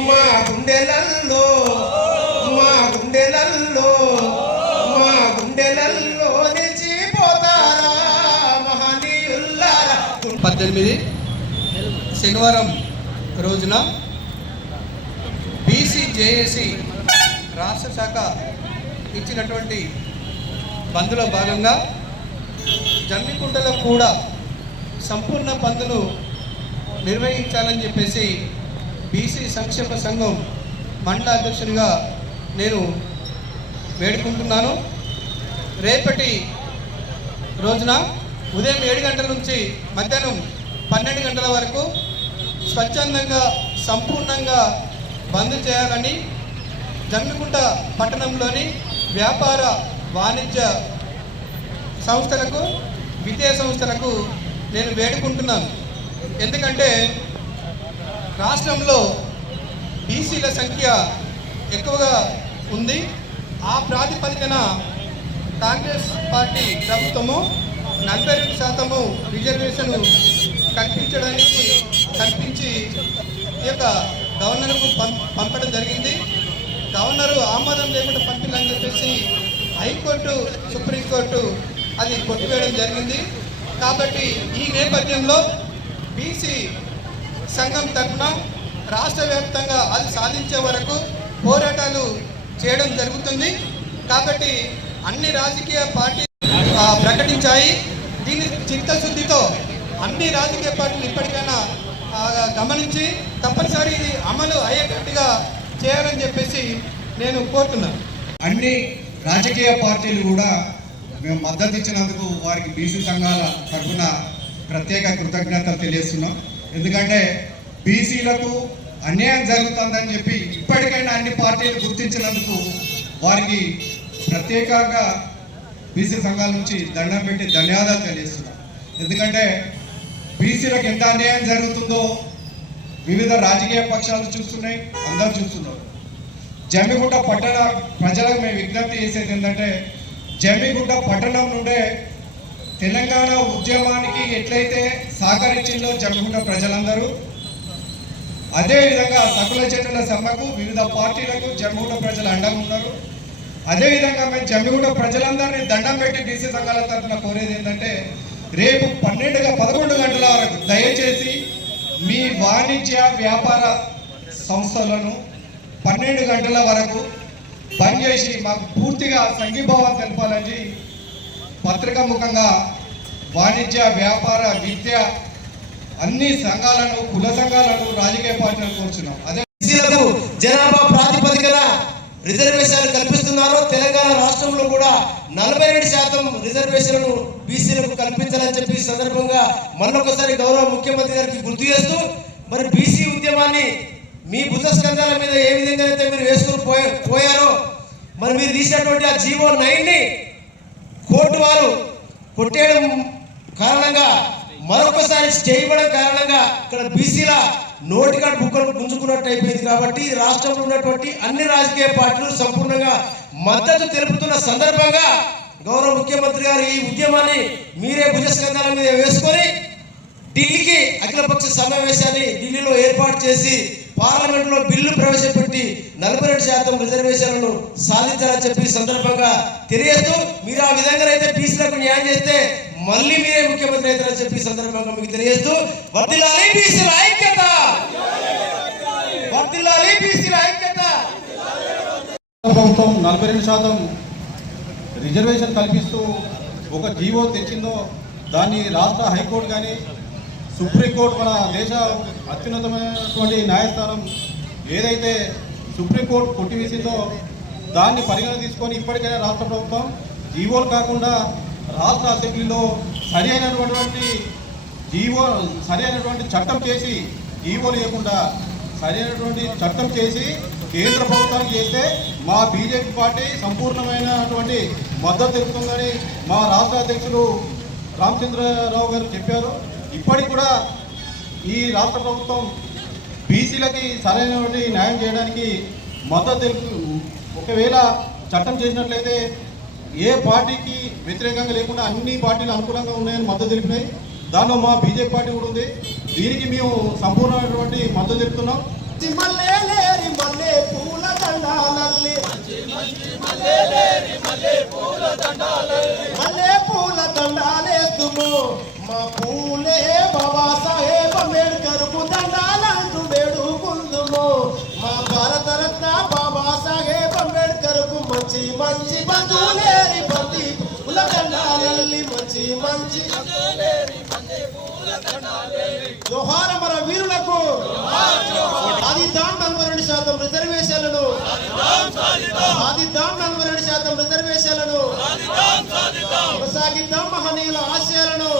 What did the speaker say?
మా గుండెలల్లో మా గుండెలల్లో మా గుండెలల్లో నిలిచిపోతారా మహనీయుల్లారా పద్దెనిమిది శనివారం రోజున బీసీజేఏసి రాష్ట్ర శాఖ ఇచ్చినటువంటి బంధులో భాగంగా జమ్మికుంటలో కూడా సంపూర్ణ పందులు నిర్వహించాలని చెప్పేసి బీసీ సంక్షేమ సంఘం మండల అధ్యక్షునిగా నేను వేడుకుంటున్నాను. రేపటి రోజున ఉదయం ఏడు గంటల నుంచి మధ్యాహ్నం పన్నెండు గంటల వరకు స్వచ్ఛందంగా సంపూర్ణంగా బంద్ చేయాలని జమ్మికుంట పట్టణంలోని వ్యాపార వాణిజ్య సంస్థలకు విద్యా సంస్థలకు నేను వేడుకుంటున్నాను. ఎందుకంటే రాష్ట్రంలో బీసీల సంఖ్య ఎక్కువగా ఉంది. ఆ ప్రాతిపదికన కాంగ్రెస్ పార్టీ ప్రభుత్వము నలభై రెండు శాతము రిజర్వేషన్ కల్పించడానికి కల్పించి ఈ యొక్క గవర్నర్కు పం పంపడం జరిగింది. గవర్నరు ఆమోదం లేకుండా పంపిందని చెప్పేసి హైకోర్టు సుప్రీంకోర్టు అది కొట్టివేయడం జరిగింది. కాబట్టి ఈ నేపథ్యంలో బీసీ సంఘం తరఫున రాష్ట్ర వ్యాప్తంగా అది సాధించే వరకు పోరాటాలు చేయడం జరుగుతుంది. కాబట్టి అన్ని రాజకీయ పార్టీ ప్రకటించాయి. దీని చిత్తశుద్ధితో అన్ని రాజకీయ పార్టీలు ఇప్పటికైనా గమనించి తప్పనిసరి ఇది అమలు అయ్యేటట్టుగా చేయాలని చెప్పేసి నేను కోరుతున్నాను. అన్ని రాజకీయ పార్టీలు కూడా మేము మద్దతు ఇచ్చినందుకు వారికి బీసీ సంఘాల తరఫున ప్రత్యేక కృతజ్ఞతలు తెలియజేస్తున్నాం. ఎందుకంటే బీసీలకు అన్యాయం జరుగుతుందని చెప్పి ఇప్పటికైనా అన్ని పార్టీలు గుర్తించినందుకు వారికి ప్రత్యేకంగా బీసీ సంఘాల నుంచి దండం పెట్టి ధన్యవాదాలు తెలియజేస్తున్నాం. ఎందుకంటే బీసీలకు ఎంత అన్యాయం జరుగుతుందో వివిధ రాజకీయ పక్షాలు చూస్తున్నాయి అందరూ చూస్తున్నారు. జమ్మిగుంట పట్టణ ప్రజలకు మేము విజ్ఞప్తి చేసేది ఏంటంటే జమ్మిగుంట పట్టణం నుండే తెలంగాణ ఉద్యమానికి ఎట్లయితే సహకరించిందో జమ్మిగుంట ప్రజలందరూ అదేవిధంగా సకుల చెట్టుల సభకు వివిధ పార్టీలకు జమ్మిగుంట ప్రజలు అండగా ఉన్నారు. అదేవిధంగా మేము జమ్మిగుంట ప్రజలందరినీ దండం పెట్టి బీసీ సంఘాల తరఫున కోరేది ఏంటంటే రేపు పన్నెండుగా పదకొండు గంటల వరకు దయచేసి మీ వాణిజ్య వ్యాపార సంస్థలను పన్నెండు గంటల వరకు బంద్ చేసి మాకు పూర్తిగా సంఘీభావం తెలపాలని పత్రికా ముఖంగా వాణిజ్య వ్యాపార విద్య అన్ని సంఘాలను కుల సంఘాలను రాజకీయ పార్టీలను కోరుచున్నాం. అదే బీసీలకు జనాభా ప్రాతిపదికన రిజర్వేషన్లు కల్పిస్తున్నారు తెలంగాణ రాష్ట్రంలో కూడా నలభై రెండు శాతం రిజర్వేషన్లను బీసీలకు కల్పించాలని చెప్పి సందర్భంగా మరొకసారి గౌరవ ముఖ్యమంత్రి గారికి గుర్తు చేస్తూ మరి బీసీ ఉద్యమాన్ని మీ భుజస్కంధాల మీద ఏ విధంగా అయితే మీరు వేసుకుని పోయారో మరి మీరు తీసినటువంటి ఆ జీవో నైన్ని కోర్టు వారు కొట్టేయడం కారణంగా మరొకసారి చేయబడడం కారణంగా ఇక్కడ బీసీల నోటికాడు బుక్కలు గుంజుకున్నట్టు అయిపోయింది కాబట్టి రాష్ట్రంలో ఉన్నటువంటి అన్ని రాజకీయ పార్టీలు సంపూర్ణంగా మద్దతు తెలుపుతున్న సందర్భంగా గౌరవ ముఖ్యమంత్రి గారు ఈ ఉద్యమాన్ని మీరే భుజస్కంధాల మీద వేసుకొని ఢిల్లీకి అఖిలపక్ష సమావేశాన్ని ఢిల్లీలో ఏర్పాటు చేసి పార్లమెంట్లో బిల్లు ప్రవేశపెట్టి నలభై రెండు శాతం రిజర్వేషన్లను సాధించాలని చెప్పి సందర్భంగా తెలియజేస్తూ మీరు ఆ విధంగా అయితే బీసీలకు న్యాయం చేస్తే మళ్ళీ మీరే ముఖ్యమంత్రి అవుతారని చెప్పి సందర్భంగా మీకు తెలియజేస్తూ వర్దిల్లాలి బీసీల ఐక్యత! వర్దిల్లాలి బీసీల ఐక్యత! ప్రభుత్వం నలభై రెండు శాతం రిజర్వేషన్ కల్పిస్తూ ఒక జీవో తెచ్చిందో దాన్ని రాష్ట్ర హైకోర్టు కానీ సుప్రీంకోర్టు మన దేశ అత్యున్నతమైనటువంటి న్యాయస్థానం ఏదైతే సుప్రీంకోర్టు కొట్టివేసిందో దాన్ని పరిగణ తీసుకొని ఇప్పటికైనా రాష్ట్ర ప్రభుత్వం జీవోలు కాకుండా రాష్ట్ర అసెంబ్లీలో సరి అయినటువంటి జీవో సరి అయినటువంటి చట్టం చేసి జీవోలు లేకుండా సరైనటువంటి చట్టం చేసి కేంద్ర ప్రభుత్వానికి చేస్తే మా బీజేపీ పార్టీ సంపూర్ణమైనటువంటి మద్దతు తెలుపుతుందని మా రాష్ట్ర అధ్యక్షులు రామచంద్రరావు గారు చెప్పారు. ఇప్పటికి కూడా ఈ రాష్ట్ర ప్రభుత్వం బీసీలకి సరైనటువంటి న్యాయం చేయడానికి మద్దతు తెలుపు ఒకవేళ చట్టం చేసినట్లయితే ఏ పార్టీకి వ్యతిరేకంగా లేకుండా అన్ని పార్టీలు అనుకూలంగా ఉన్నాయని మద్దతు తెలిపినాయి. దానిలో మా బీజేపీ పార్టీ కూడా ఉంది. దీనికి మేము సంపూర్ణమైనటువంటి మద్దతు తెలుపుతున్నాం. పూల దండాలల్లి మల్లె పూల దండాలేస్తుము మా పూలే దండాలంటూ వేడుకుందుము. మా భారతరత్న బాబా సాహెబ్ అంబేడ్కర్కు మంచి మంచి బంధువులేరి బంది పూల మంచి మంచి జోహార్ మన వీరులకు నలభై రెండు శాతం రిజర్వేషన్లను అది నలభై రెండు శాతం రిజర్వేషన్లను కొనసాగిద్దాం మహనీయుల ఆశయాలను